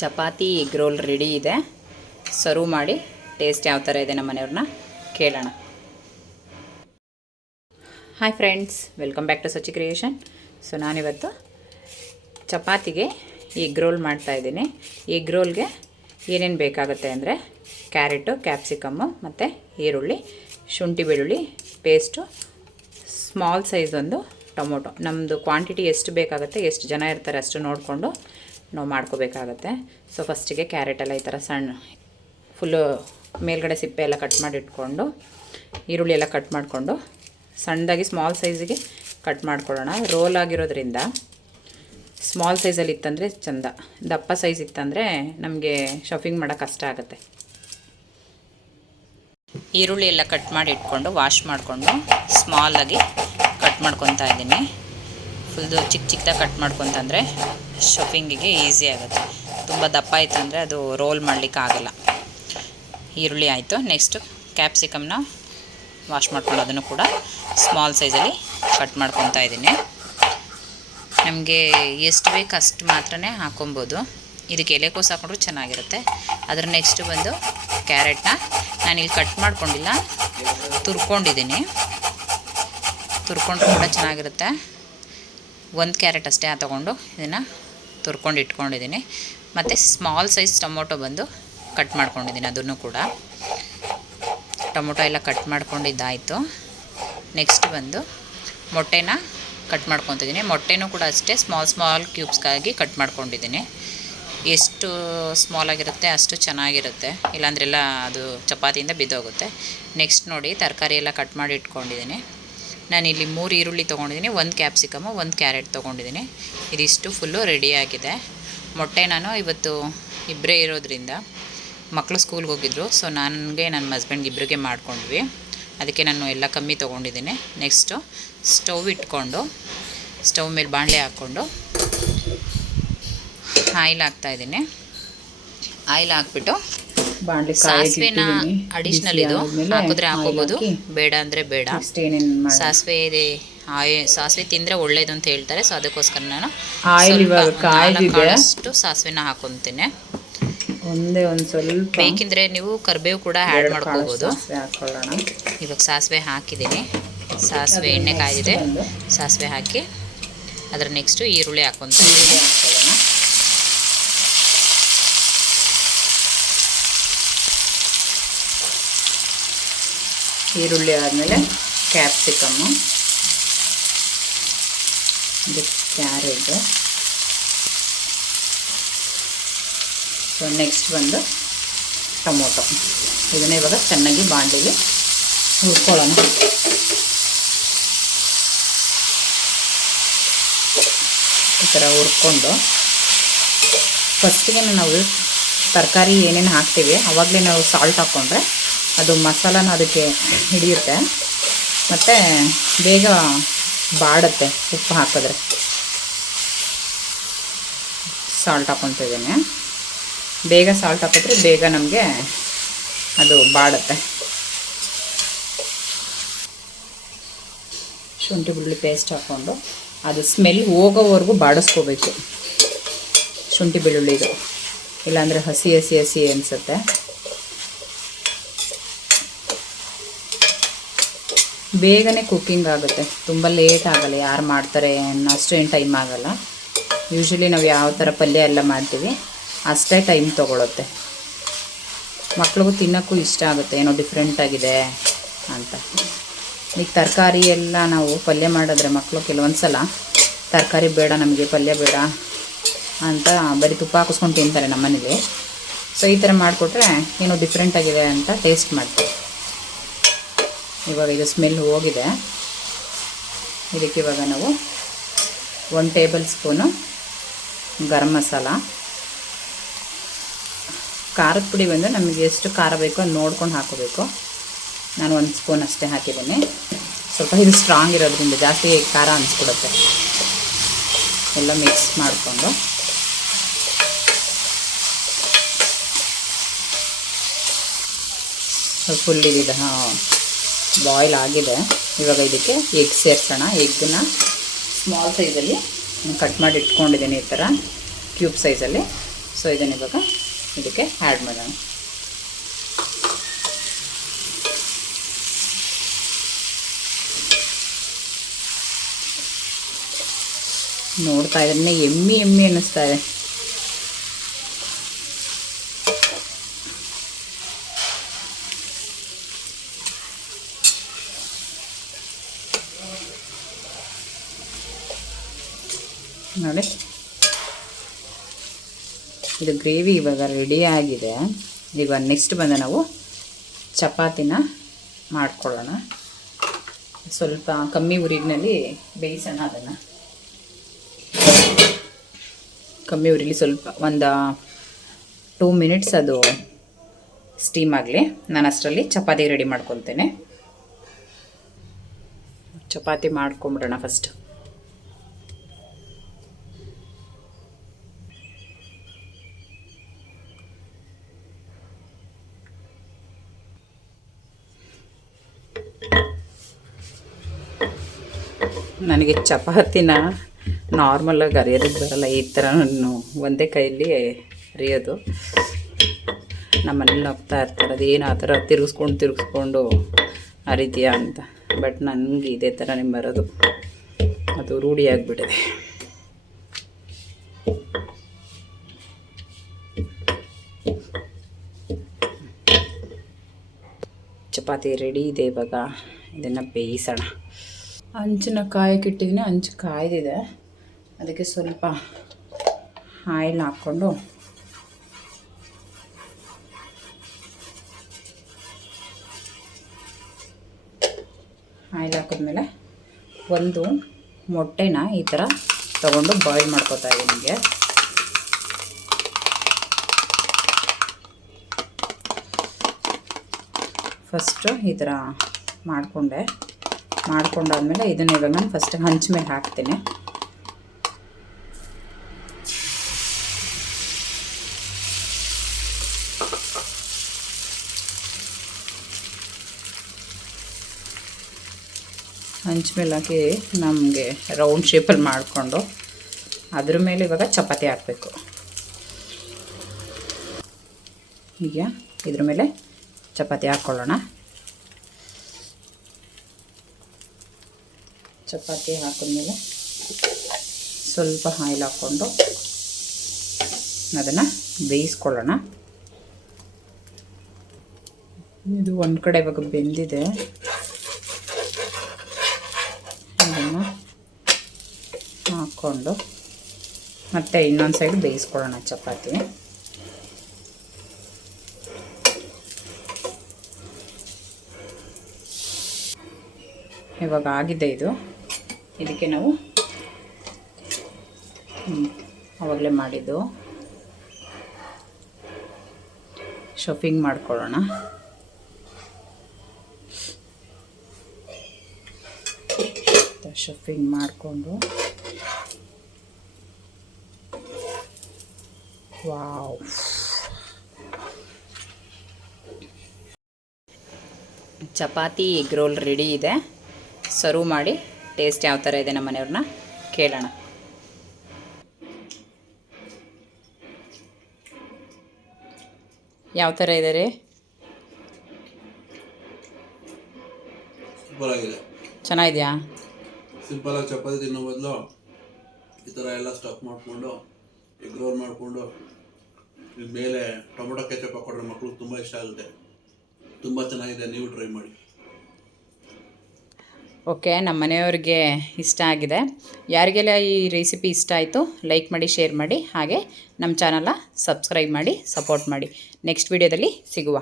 Chapati egg roll ready ಇದೆ. Serve ಮಾಡಿ taste ಯಾವ ಥರ ಇದೆ ನಮ್ಮ ಮನೆಯವ್ರನ್ನ ಕೇಳೋಣ. Hi friends, welcome back to Sachi creation. So ನಾನಿವತ್ತು ಚಪಾತಿಗೆ ಎಗ್ ರೋಲ್ ಮಾಡ್ತಾಯಿದ್ದೀನಿ. ಎಗ್ ರೋಲ್ಗೆ ಏನೇನು ಬೇಕಾಗುತ್ತೆ ಅಂದರೆ ಕ್ಯಾರೆಟು, ಕ್ಯಾಪ್ಸಿಕಮ್ಮು ಮತ್ತು ಈರುಳ್ಳಿ, ಶುಂಠಿ ಬೆಳ್ಳುಳ್ಳಿ ಪೇಸ್ಟು, ಸ್ಮಾಲ್ ಸೈಜ್ ಒಂದು ಟೊಮೊಟೊ. ನಮ್ಮದು ಕ್ವಾಂಟಿಟಿ ಎಷ್ಟು ಬೇಕಾಗುತ್ತೆ, ಎಷ್ಟು ಜನ ಇರ್ತಾರೆ ಅಷ್ಟು ನೋಡಿಕೊಂಡು ನಾವು ಮಾಡ್ಕೋಬೇಕಾಗತ್ತೆ. ಸೊ ಫಸ್ಟಿಗೆ ಕ್ಯಾರೆಟೆಲ್ಲ ಈ ಥರ ಸಣ್ಣ ಫುಲ್ಲು ಮೇಲ್ಗಡೆ ಸಿಪ್ಪೆ ಎಲ್ಲ ಕಟ್ ಮಾಡಿ ಇಟ್ಕೊಂಡು, ಈರುಳ್ಳಿ ಎಲ್ಲ ಕಟ್ ಮಾಡಿಕೊಂಡು ಸಣ್ಣದಾಗಿ ಸ್ಮಾಲ್ ಸೈಜಿಗೆ ಕಟ್ ಮಾಡ್ಕೊಳ್ಳೋಣ. ರೋಲ್ ಆಗಿರೋದ್ರಿಂದ ಸ್ಮಾಲ್ ಸೈಜಲ್ಲಿ ಇತ್ತಂದರೆ ಚೆಂದ, ದಪ್ಪ ಸೈಜ್ ಇತ್ತಂದರೆ ನಮಗೆ ಶಫಿಂಗ್ ಮಾಡೋಕ್ಕೆ ಕಷ್ಟ ಆಗುತ್ತೆ. ಈರುಳ್ಳಿ ಎಲ್ಲ ಕಟ್ ಮಾಡಿ ಇಟ್ಕೊಂಡು ವಾಶ್ ಮಾಡಿಕೊಂಡು ಸ್ಮಾಲಾಗಿ ಕಟ್ ಮಾಡ್ಕೊತಾ ಇದ್ದೀನಿ. ಫುಲ್ದು ಚಿಕ್ಕ ಚಿಕ್ಕದಾಗಿ ಕಟ್ ಮಾಡ್ಕೊತಂದರೆ ಶಫಿಂಗಿಗೆ ಈಸಿ ಆಗುತ್ತೆ. ತುಂಬ ದಪ್ಪ ಆಯಿತು ಅಂದರೆ ಅದು ರೋಲ್ ಮಾಡಲಿಕ್ಕೆ ಆಗೋಲ್ಲ. ಈರುಳ್ಳಿ ಆಯಿತು. ನೆಕ್ಸ್ಟು ಕ್ಯಾಪ್ಸಿಕಮ್ನ ವಾಶ್ ಮಾಡ್ಕೊಂಡು ಅದನ್ನು ಕೂಡ ಸ್ಮಾಲ್ ಸೈಜಲ್ಲಿ ಕಟ್ ಮಾಡ್ಕೊತಾ ಇದ್ದೀನಿ. ನಮಗೆ ಎಷ್ಟು ಬೇಕು ಅಷ್ಟು ಮಾತ್ರನೇ ಹಾಕೊಬೋದು. ಇದಕ್ಕೆ ಎಲೆಕೋಸು ಹಾಕೊಂಡ್ರೂ ಚೆನ್ನಾಗಿರುತ್ತೆ. ಅದರ ನೆಕ್ಸ್ಟು ಬಂದು ಕ್ಯಾರೆಟ್ನ ನಾನಿಲ್ಲಿ ಕಟ್ ಮಾಡ್ಕೊಂಡಿಲ್ಲ, ತುರ್ಕೊಂಡಿದ್ದೀನಿ. ತುರ್ಕೊಂಡ್ರೂ ಕೂಡ ಚೆನ್ನಾಗಿರುತ್ತೆ. ಒಂದು ಕ್ಯಾರೆಟ್ ಅಷ್ಟೇ ತೊಗೊಂಡು ಇದನ್ನು ತುರ್ಕೊಂಡು ಇಟ್ಕೊಂಡಿದ್ದೀನಿ. ಮತ್ತು ಸ್ಮಾಲ್ ಸೈಜ್ ಟೊಮೊಟೊ ಬಂದು ಕಟ್ ಮಾಡ್ಕೊಂಡಿದ್ದೀನಿ. ಅದನ್ನು ಕೂಡ ಟೊಮೊಟೊ ಎಲ್ಲ ಕಟ್ ಮಾಡ್ಕೊಂಡಿದ್ದಾಯಿತು. ನೆಕ್ಸ್ಟ್ ಬಂದು ಮೊಟ್ಟೆನ ಕಟ್ ಮಾಡ್ಕೊತಿದ್ದೀನಿ. ಮೊಟ್ಟೆನೂ ಕೂಡ ಅಷ್ಟೇ ಸ್ಮಾಲ್ ಕ್ಯೂಬ್ಸ್ಗಾಗಿ ಕಟ್ ಮಾಡ್ಕೊಂಡಿದ್ದೀನಿ. ಎಷ್ಟು ಸ್ಮಾಲ್ ಆಗಿರುತ್ತೆ ಅಷ್ಟು ಚೆನ್ನಾಗಿರುತ್ತೆ, ಇಲ್ಲಾಂದ್ರೆಲ್ಲ ಅದು ಚಪಾತಿಯಿಂದ ಬಿದ್ದೋಗುತ್ತೆ. ನೆಕ್ಸ್ಟ್ ನೋಡಿ, ತರಕಾರಿ ಎಲ್ಲ ಕಟ್ ಮಾಡಿ ಇಟ್ಕೊಂಡಿದ್ದೀನಿ. ನಾನಿಲ್ಲಿ 3 ಈರುಳ್ಳಿ ತೊಗೊಂಡಿದ್ದೀನಿ, 1 ಕ್ಯಾಪ್ಸಿಕಮು, 1 ಕ್ಯಾರೆಟ್ ತೊಗೊಂಡಿದ್ದೀನಿ. ಇದಿಷ್ಟು ಫುಲ್ಲು ರೆಡಿಯಾಗಿದೆ. ಮೊಟ್ಟೆ ನಾನು ಇವತ್ತು ಇಬ್ಬರೇ ಇರೋದ್ರಿಂದ ಮಕ್ಕಳು ಸ್ಕೂಲ್ಗೆ ಹೋಗಿದ್ರು. ಸೊ ನನಗೆ ನನ್ನ ಹಸ್ಬೆಂಡ್ಗೆ ಇಬ್ಬರಿಗೆ ಮಾಡ್ಕೊಂಡ್ವಿ. ಅದಕ್ಕೆ ನಾನು ಎಲ್ಲ ಕಮ್ಮಿ ತೊಗೊಂಡಿದ್ದೀನಿ. ನೆಕ್ಸ್ಟು ಸ್ಟವ್ ಇಟ್ಕೊಂಡು ಸ್ಟವ್ ಮೇಲೆ ಬಾಣಲೆ ಹಾಕ್ಕೊಂಡು ಆಯಿಲ್ ಹಾಕ್ತಾಯಿದ್ದೀನಿ. ಆಯಿಲ್ ಹಾಕ್ಬಿಟ್ಟು ಸಾಸಿವೆನ ಅಡಿಷ್ನಲ್ ಇದು ಹಾಕಿದ್ರೆ ಹಾಕೋಬೋದು, ಬೇಡ ಅಂದರೆ ಬೇಡ. ಸಾಸಿವೆ ತಿಂದರೆ ಒಳ್ಳೇದು ಅಂತ ಹೇಳ್ತಾರೆ. ಸೊ ಅದಕ್ಕೋಸ್ಕರ ನಾನು ಅಷ್ಟು ಸಾಸಿವೆನ ಹಾಕೊತೀನಿ. ಒಂದು ಸ್ವಲ್ಪ ಬೇಕಿದ್ರೆ ನೀವು ಕರಿಬೇವು ಕೂಡ ಆ್ಯಡ್ ಮಾಡ್ಕೋಬೋದು. ಇವಾಗ ಸಾಸಿವೆ ಹಾಕಿದ್ದೀನಿ. ಸಾಸಿವೆ ಎಣ್ಣೆ ಕಾಯ್ದಿದೆ, ಸಾಸಿವೆ ಹಾಕಿ ಅದರ ನೆಕ್ಸ್ಟು ಈರುಳ್ಳಿ ಹಾಕ್ಕೊತೀನಿ. ಈರುಳ್ಳಿ ಆದಮೇಲೆ ಕ್ಯಾಪ್ಸಿಕಮ್ಮು, ಕ್ಯಾರೆಟ್. ಸೊ ನೆಕ್ಸ್ಟ್ ಬಂದು ಟೊಮೊಟೊ. ಇದನ್ನು ಇವಾಗ ಚೆನ್ನಾಗಿ ಬಾಣಲಿಗೆ ಹುರ್ಕೊಳ್ಳೋಣ. ಈ ಥರ ಹುರ್ಕೊಂಡು ಫಸ್ಟಿಗೆ ನಾವು ತರಕಾರಿ ಏನೇನು ಹಾಕ್ತೀವಿ ಆವಾಗಲೇ ನಾವು ಸಾಲ್ಟ್ ಹಾಕ್ಕೊಂಡ್ರೆ ಅದು ಮಸಾಲಾನ ಅದಕ್ಕೆ ಹಿಡಿಯುತ್ತೆ ಮತ್ತು ಬೇಗ ಬಾಡುತ್ತೆ ಉಪ್ಪು ಹಾಕಿದ್ರೆ. ಸಾಲ್ಟ್ ಹಾಕ್ಕೊತಿದ್ದೀನಿ. ಬೇಗ ಸಾಲ್ಟ್ ಹಾಕಿದ್ರೆ ಬೇಗ ನಮಗೆ ಅದು ಬಾಡುತ್ತೆ. ಶುಂಠಿ ಬೆಳ್ಳುಳ್ಳಿ ಪೇಸ್ಟ್ ಹಾಕ್ಕೊಂಡು ಅದು ಸ್ಮೆಲ್ ಹೋಗೋವರೆಗೂ ಬಾಡಿಸ್ಕೋಬೇಕು ಶುಂಠಿ ಬೆಳ್ಳುಳ್ಳಿದು, ಇಲ್ಲಾಂದರೆ ಹಸಿ ಅನಿಸುತ್ತೆ. ಬೇಗನೆ ಕುಕ್ಕಿಂಗ್ ಆಗುತ್ತೆ, ತುಂಬ ಲೇಟ್ ಆಗಲ್ಲ. ಯಾರು ಮಾಡ್ತಾರೆ ಅಷ್ಟು ಏನು ಟೈಮ್ ಆಗೋಲ್ಲ. ಯೂಶ್ವಲಿ ನಾವು ಯಾವ ಥರ ಪಲ್ಯ ಎಲ್ಲ ಮಾಡ್ತೀವಿ ಅಷ್ಟೇ ಟೈಮ್ ತೊಗೊಳುತ್ತೆ. ಮಕ್ಳಿಗೂ ತಿನ್ನೋಕ್ಕೂ ಇಷ್ಟ ಆಗುತ್ತೆ, ಏನೋ ಡಿಫ್ರೆಂಟಾಗಿದೆ ಅಂತ. ಈಗ ತರಕಾರಿ ಎಲ್ಲ ನಾವು ಪಲ್ಯ ಮಾಡಿದ್ರೆ ಮಕ್ಕಳು ಕೆಲವೊಂದು ಸಲ ತರಕಾರಿ ಬೇಡ, ನಮಗೆ ಪಲ್ಯ ಬೇಡ ಅಂತ ಬರೀ ತುಪ್ಪ ಹಾಕಿಸ್ಕೊಂಡು ತಿಂತಾರೆ ನಮ್ಮ ಮನೇಲಿ. ಸೊ ಈ ಥರ ಮಾಡಿಕೊಟ್ರೆ ಏನೋ ಡಿಫ್ರೆಂಟಾಗಿದೆ ಅಂತ ಟೇಸ್ಟ್ ಮಾಡ್ತಾರೆ. ಇವಾಗ ಇದು ಸ್ಮೆಲ್ ಹೋಗಿದೆ. ಇದಕ್ಕೆ ಇವಾಗ ನಾವು 1 ಟೇಬಲ್ ಸ್ಪೂನು ಗರಂ ಮಸಾಲ. ಖಾರದ ಪುಡಿ ಬಂದು ನಮಗೆ ಎಷ್ಟು ಖಾರ ಬೇಕೋ ಅದು ನೋಡ್ಕೊಂಡು ಹಾಕೋಬೇಕು. ನಾನು 1 ಸ್ಪೂನ್ ಅಷ್ಟೇ ಹಾಕಿದ್ದೀನಿ. ಸ್ವಲ್ಪ ಇದು ಸ್ಟ್ರಾಂಗ್ ಇರೋದ್ರಿಂದ ಜಾಸ್ತಿ ಖಾರ ಅನಿಸ್ಬಿಡುತ್ತೆ. ಎಲ್ಲ ಮಿಕ್ಸ್ ಮಾಡಿಕೊಂಡು ಫುಲ್ ಇದಿದೆ. ಬಾಯ್ಲ್ ಆಗಿದೆ. ಇವಾಗ ಇದಕ್ಕೆ ಎಗ್ ಸೇರಿಸೋಣ. ಎಗ್ಗನ್ನ ಸ್ಮಾಲ್ ಸೈಜಲ್ಲಿ ಕಟ್ ಮಾಡಿ ಇಟ್ಕೊಂಡಿದ್ದೀನಿ ಈ ಥರ ಕ್ಯೂಬ್ ಸೈಜಲ್ಲಿ. ಸೊ ಇದನ್ನು ಇವಾಗ ಇದಕ್ಕೆ ಆ್ಯಡ್ ಮಾಡೋಣ. ನೋಡ್ತಾ ಇದ್ರೆ ಎಮ್ಮಿ ಅನ್ನಿಸ್ತಾ ಇದೆ. ನೋಡಿ, ಇದು ಗ್ರೇವಿ ಇವಾಗ ರೆಡಿ ಆಗಿದೆ. ಈಗ ನೆಕ್ಸ್ಟ್ ಬಂದು ನಾವು ಚಪಾತಿನ ಮಾಡ್ಕೊಳ್ಳೋಣ. ಸ್ವಲ್ಪ ಕಮ್ಮಿ ಉರಿನಲ್ಲಿ ಬೇಯಿಸೋಣ. ಅದನ್ನು ಕಮ್ಮಿ ಉರಿಲಿ ಸ್ವಲ್ಪ ಒಂದು 2 ಮಿನಿಟ್ಸ್ ಅದು ಸ್ಟೀಮ್ ಆಗಲಿ. ನಾನು ಅಷ್ಟರಲ್ಲಿ ಚಪಾತಿ ರೆಡಿ ಮಾಡ್ಕೊತೇನೆ. ಚಪಾತಿ ಮಾಡ್ಕೊಂಬಿಡೋಣ ಫಸ್ಟ್. ನನಗೆ ಚಪಾತಿನ ನಾರ್ಮಲಾಗಿ ಅರಿಯೋದಕ್ಕೆ ಬರಲ್ಲ. ಈ ಥರ ನಾನು ಒಂದೇ ಕೈಯಲ್ಲಿ ಅರಿಯೋದು. ನಮ್ಮ ಮನೇಲಿ ಹೋಗ್ತಾ ಇರ್ತಾರೆ, ಅದೇನು ಆ ಥರ ತಿರುಗಿಸ್ಕೊಂಡು ಅರಿತೀಯಾ ಅಂತ. ಬಟ್ ನನಗೆ ಇದೇ ಥರನೇ ಬರೋದು, ಅದು ರೂಢಿಯಾಗಿಬಿಟ್ಟಿದೆ. ಚಪಾತಿ ರೆಡಿ ಇದೆ. ಇವಾಗ ಇದನ್ನು ಬೇಯಿಸೋಣ. ಹಂಚನ್ನ ಕಾಯಕ್ಕಿಟ್ಟಿದ್ದೀನಿ. ಹಂಚು ಕಾಯ್ದಿದೆ. ಅದಕ್ಕೆ ಸ್ವಲ್ಪ ಆಯಿಲ್ ಹಾಕ್ಕೊಂಡು ಆಯಿಲ್ ಹಾಕಿದ್ಮೇಲೆ ಒಂದು ಮೊಟ್ಟೆನ ಈ ಥರ ತೊಗೊಂಡು ಬಾಯ್ಲ್ ಮಾಡ್ಕೊತಾ ಇದ್ದೀನಿ. ನಿಮಗೆ ಫಸ್ಟು ಈ ಥರ ಮಾಡ್ಕೊಂಡಾದ್ಮೇಲೆ ಇದನ್ನು ಇವಾಗ ನಾನು ಫಸ್ಟ್ ಹಂಚ ಮೇಲೆ ಹಾಕ್ತೀನಿ. ಹಂಚ ಮೇಲೆ ಹಾಕಿ ನಮಗೆ ರೌಂಡ್ ಶೇಪಲ್ಲಿ ಮಾಡಿಕೊಂಡು ಅದ್ರ ಮೇಲೆ ಇವಾಗ ಚಪಾತಿ ಹಾಕಬೇಕು. ಈಗ ಇದ್ರ ಮೇಲೆ ಚಪಾತಿ ಹಾಕ್ಕೊಳ್ಳೋಣ. ಚಪಾತಿ ಹಾಕಿದ್ಮೇಲೆ ಸ್ವಲ್ಪ ಆಯಿಲ್ ಹಾಕ್ಕೊಂಡು ಅದನ್ನು ಬೇಯಿಸ್ಕೊಳ್ಳೋಣ. ಇದು ಒಂದು ಕಡೆ ಇವಾಗ ಬೆಂದಿದೆ. ಅದನ್ನು ಹಾಕ್ಕೊಂಡು ಮತ್ತೆ ಇನ್ನೊಂದು ಸೈಡ್ ಬೇಯಿಸ್ಕೊಳ್ಳೋಣ ಚಪಾತಿ. ಇವಾಗ ಆಗಿದೆ ಇದು. ಇದಕ್ಕೆ ನಾವು ಆವಾಗಲೇ ಮಾಡಿದ್ದು ಸ್ಟಫಿಂಗ್ ಮಾಡ್ಕೊಳ್ಳೋಣ. ಸ್ಟಫಿಂಗ್ ಮಾಡಿಕೊಂಡು wow, chapati egg roll ready ಇದೆ. ಸರ್ವ್ ಮಾಡಿ ಟೇಸ್ಟ್ ಯಾವ ಥರ ಇದೆ ನಮ್ಮ ಮನೆಯವ್ರನ್ನ ಕೇಳೋಣ. ಯಾವ ಥರ ಇದೆ ರೀ? ಸೂಪರ್ ಆಗಿದೆ. ಚೆನ್ನಾಗಿದೆಯಾ? ಸಿಂಪಲಾಗಿ ಚಪಾತಿ ತಿನ್ನೋ ಬದಲು ಈ ಥರ ಎಲ್ಲ ಸ್ಟಫ್ ಮಾಡಿಕೊಂಡು ಎಗ್ ರೋಲ್ ಮಾಡಿಕೊಂಡು ಇದ್ರ ಮೇಲೆ ಟೊಮೊಟೊ ಕೆಚಪ್ ಹಾಕೊಂಡ್ರೆ ಮಕ್ಕಳು ತುಂಬ ಇಷ್ಟ ಆಗುತ್ತೆ. ತುಂಬ ಚೆನ್ನಾಗಿದೆ, ನೀವು ಟ್ರೈ ಮಾಡಿ. ಓಕೆ, ನಮ್ಮ ಮನೆಯವ್ರಿಗೆ ಇಷ್ಟ ಆಗಿದೆ. ಯಾರಿಗೆಲ್ಲ ಈ ರೆಸಿಪಿ ಇಷ್ಟ ಆಯಿತು ಲೈಕ್ ಮಾಡಿ, ಶೇರ್ ಮಾಡಿ, ಹಾಗೆ ನಮ್ಮ ಚಾನಲ್ನ ಸಬ್ಸ್ಕ್ರೈಬ್ ಮಾಡಿ, ಸಪೋರ್ಟ್ ಮಾಡಿ. ನೆಕ್ಸ್ಟ್ ವಿಡಿಯೋದಲ್ಲಿ ಸಿಗುವ.